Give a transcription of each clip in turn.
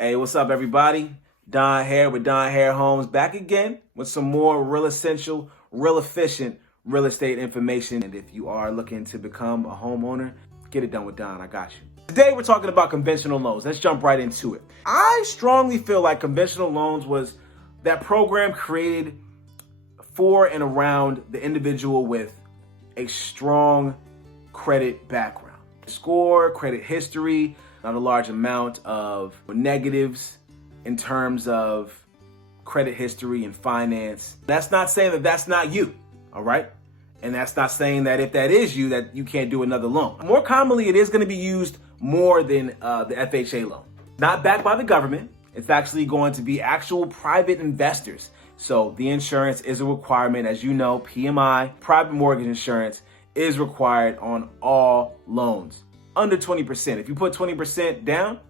Hey, what's up, everybody? Don Hare with Don Hare Homes back again with some more real essential, real efficient real estate information. And if you are looking to become a homeowner, get it done with Don. I got you. Today, we're talking about conventional loans. Let's jump right into it. I strongly feel like conventional loans was that program created for and around the individual with a strong credit background. Score, credit history, not a large amount of negatives in terms of credit history and finance. That's not saying that that's not you, all right? And that's not saying that if that is you, that you can't do another loan. More commonly, it is going to be used more than the FHA loan. Not backed by the government. It's actually going to be actual private investors. So the insurance is a requirement. As you know, PMI, private mortgage insurance, is required on all loans under 20%. If you put 20% down,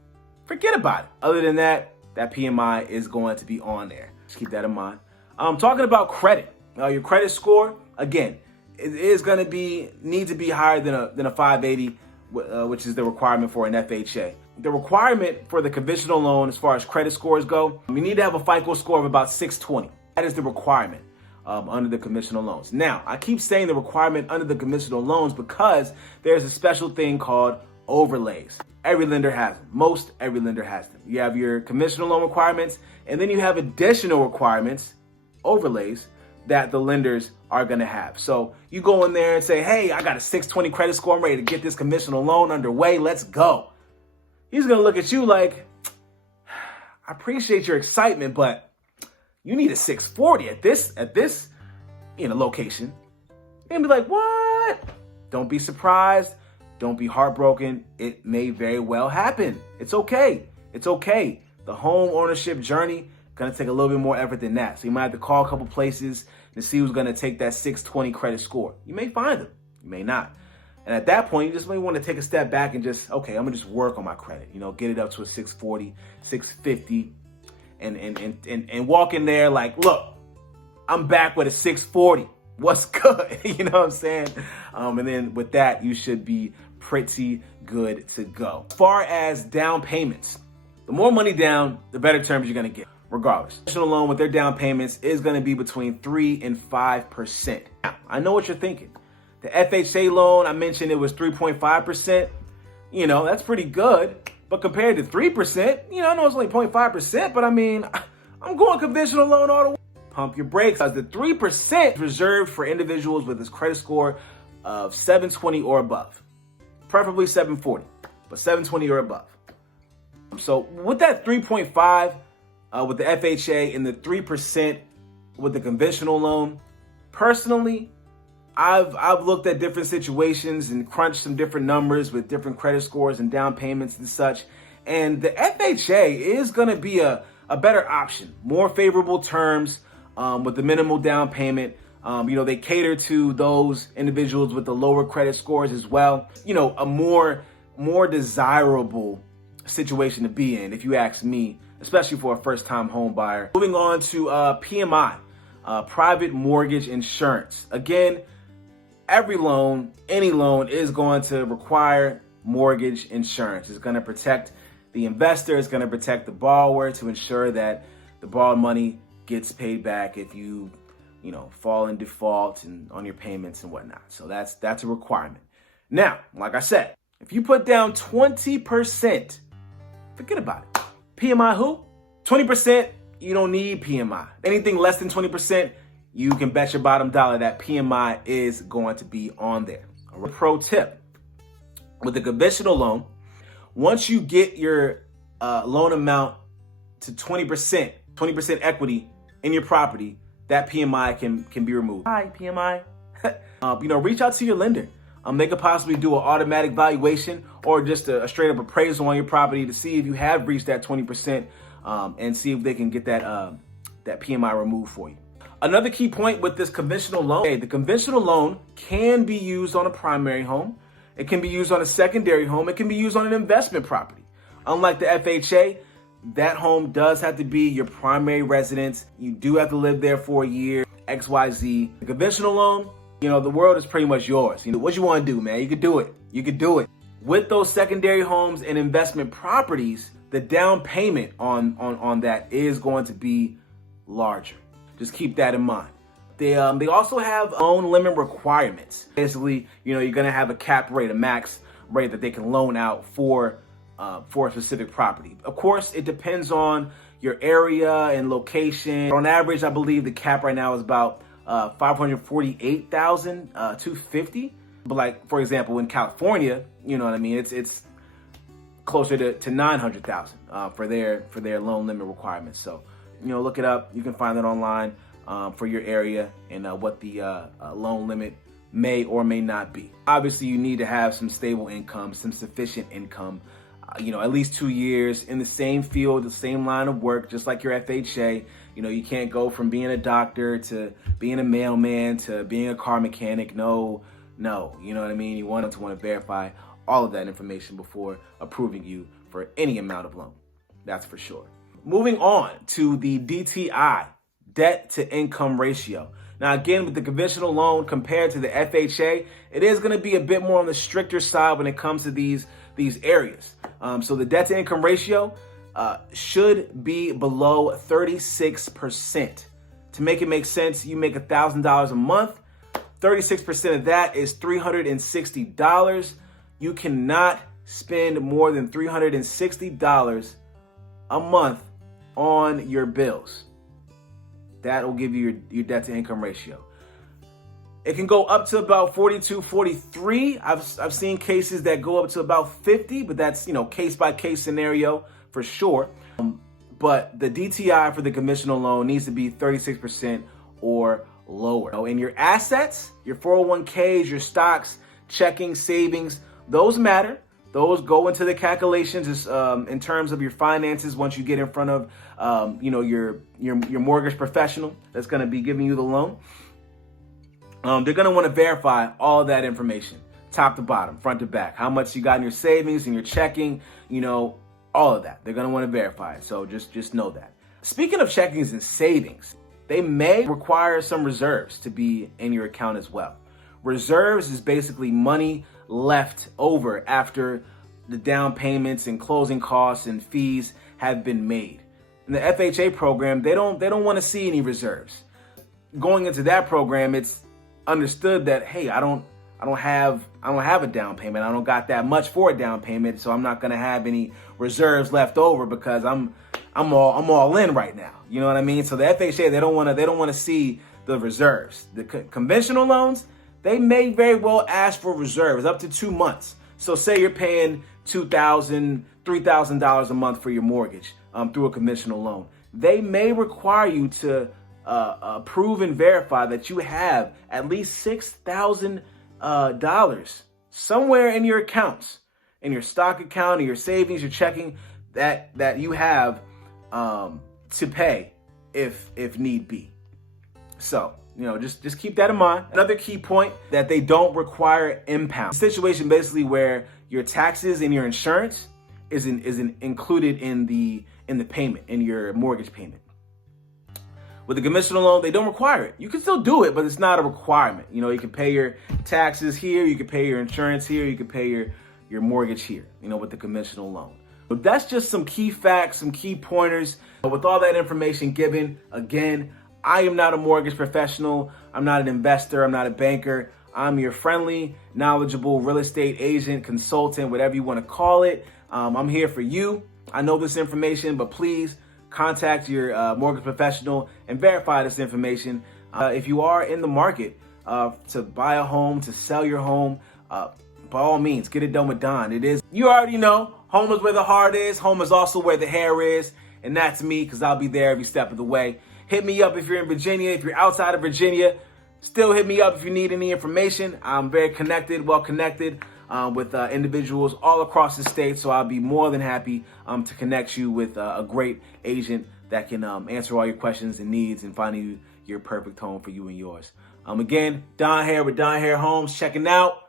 forget about it. Other than that, that PMI is going to be on there. Just keep that in mind. Talking about credit, your credit score, again, it is going to need to be higher than a 580, which is the requirement for an FHA. The requirement for the conventional loan, as far as credit scores go, you need to have a FICO score of about 620. That is the requirement under the conventional loans. Now, I keep saying the requirement under the conventional loans because there's a special thing called overlays. Every lender has them. Most every lender has them. You have your conventional loan requirements, and then you have additional requirements, overlays, that the lenders are going to have. So you go in there and say, hey, I got a 620 credit score. I'm ready to get this conventional loan underway. Let's go. He's going to look at you like, I appreciate your excitement, but you need a 640 at this location. And be like, what? Don't be surprised. Don't be heartbroken. It may very well happen. It's okay. It's okay. The home ownership journey gonna take a little bit more effort than that. So you might have to call a couple places to see who's gonna take that 620 credit score. You may find them. You may not. And at that point, you just may want to take a step back and just, okay, I'm gonna just work on my credit. Get it up to a 640, 650. And walk in there like, look, I'm back with a 640. What's good? You know what I'm saying? And then with that, you should be pretty good to go. As far as down payments, the more money down, the better terms you're going to get, regardless. Conventional loan with their down payments is going to be between 3 and 5%. Now, I know what you're thinking. The FHA loan, I mentioned it was 3.5%. That's pretty good. But compared to 3%, I know it's only 0.5%, but I mean, I'm going conventional loan all the way. Pump your brakes, because the 3% is reserved for individuals with this credit score of 720 or above. Preferably 740, but 720 or above. So with that 3.5 with the FHA and the 3% with the conventional loan, personally, I've looked at different situations and crunched some different numbers with different credit scores and down payments and such. And the FHA is going to be a better option, more favorable terms with the minimal down payment. They cater to those individuals with the lower credit scores as well. A more desirable situation to be in, if you ask me, especially for a first-time home buyer. Moving on to PMI, private mortgage insurance. Again, every loan, any loan is going to require mortgage insurance. It's going to protect the investor. It's going to protect the borrower to ensure that the borrowed money gets paid back if you fall in default and on your payments and whatnot. So that's a requirement. Now, like I said, if you put down 20%, forget about it. PMI who? 20%, you don't need PMI. Anything less than 20%, you can bet your bottom dollar that PMI is going to be on there. A pro tip, with a conventional loan, once you get your loan amount to 20% equity in your property, that PMI can be removed. Hi, PMI. Reach out to your lender. They could possibly do an automatic valuation or just a straight up appraisal on your property to see if you have reached that 20% and see if they can get that PMI removed for you. Another key point with this conventional loan, the conventional loan can be used on a primary home. It can be used on a secondary home. It can be used on an investment property. Unlike the FHA, that home does have to be your primary residence. You do have to live there for a year, XYZ. The conventional loan, the world is pretty much yours. What you want to do, man, you could do it. You could do it. With those secondary homes and investment properties, the down payment on that is going to be larger. Just keep that in mind. They also have loan limit requirements. Basically, you're going to have a cap rate, a max rate that they can loan out for a specific property. Of course, it depends on your area and location. On average, I believe the cap right now is about $548,250. But like, for example, in California, it's closer to 900,000 for their loan limit requirements. So, look it up. You can find it online for your area and what the loan limit may or may not be. Obviously, you need to have some stable income, some sufficient income, at least 2 years in the same field, the same line of work, just like your FHA. You can't go from being a doctor to being a mailman to being a car mechanic. No, you know what I mean? You want to verify all of that information before approving you for any amount of loan. That's for sure. Moving on to the DTI, debt to income ratio. Now, again, with the conventional loan compared to the FHA, it is going to be a bit more on the stricter side when it comes to these areas. So the debt to income ratio should be below 36%. To make it make sense, you make $1,000 a month. 36% of that is $360. You cannot spend more than $360 a month on your bills. That will give you your debt to income ratio. It can go up to about 42, 43. I've seen cases that go up to about 50, but that's, case by case scenario for sure. But the DTI for the conventional loan needs to be 36% or lower. And your assets, your 401ks, your stocks, checking, savings, those matter. Those go into the calculations in terms of your finances once you get in front of your mortgage professional that's going to be giving you the loan. They're going to want to verify all of that information, top to bottom, front to back, how much you got in your savings and your checking, all of that. They're going to want to verify it. So just know that. Speaking of checkings and savings, they may require some reserves to be in your account as well. Reserves is basically money left over after the down payments and closing costs and fees have been made. In the FHA program, they don't want to see any reserves. Going into that program, it's understood that, hey, I don't have a down payment. I don't got that much for a down payment, so I'm not going to have any reserves left over because I'm all in right now. You know what I mean? So the FHA, they don't want to see the reserves. The conventional loans, they may very well ask for reserves up to 2 months. So say you're paying $2,000, $3,000 a month for your mortgage through a conventional loan. They may require you to prove and verify that you have at least $6,000 somewhere in your accounts, in your stock account, in your savings, your checking, that you have to pay if need be. So, just keep that in mind. Another key point, that they don't require impound. A situation basically where your taxes and your insurance isn't included in the payment, in your mortgage payment. With a conventional loan, they don't require it. You can still do it, but it's not a requirement. You can pay your taxes here, you can pay your insurance here, you can pay your mortgage here, with the conventional loan. But that's just some key facts, some key pointers. But with all that information given, again, I am not a mortgage professional. I'm not an investor. I'm not a banker. I'm your friendly, knowledgeable real estate agent, consultant, whatever you want to call it. I'm here for you. I know this information, but please contact your mortgage professional and verify this information. If you are in the market to buy a home, to sell your home, by all means, get it done with Don. You already know, home is where the heart is. Home is also where the hair is. And that's me, because I'll be there every step of the way. Hit me up if you're in Virginia. If you're outside of Virginia, still hit me up if you need any information. I'm very connected, well connected with individuals all across the state. So I'll be more than happy to connect you with a great agent that can answer all your questions and needs and find you your perfect home for you and yours. Again, Don Hair with Don Hair Homes checking out.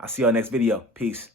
I'll see y'all next video. Peace.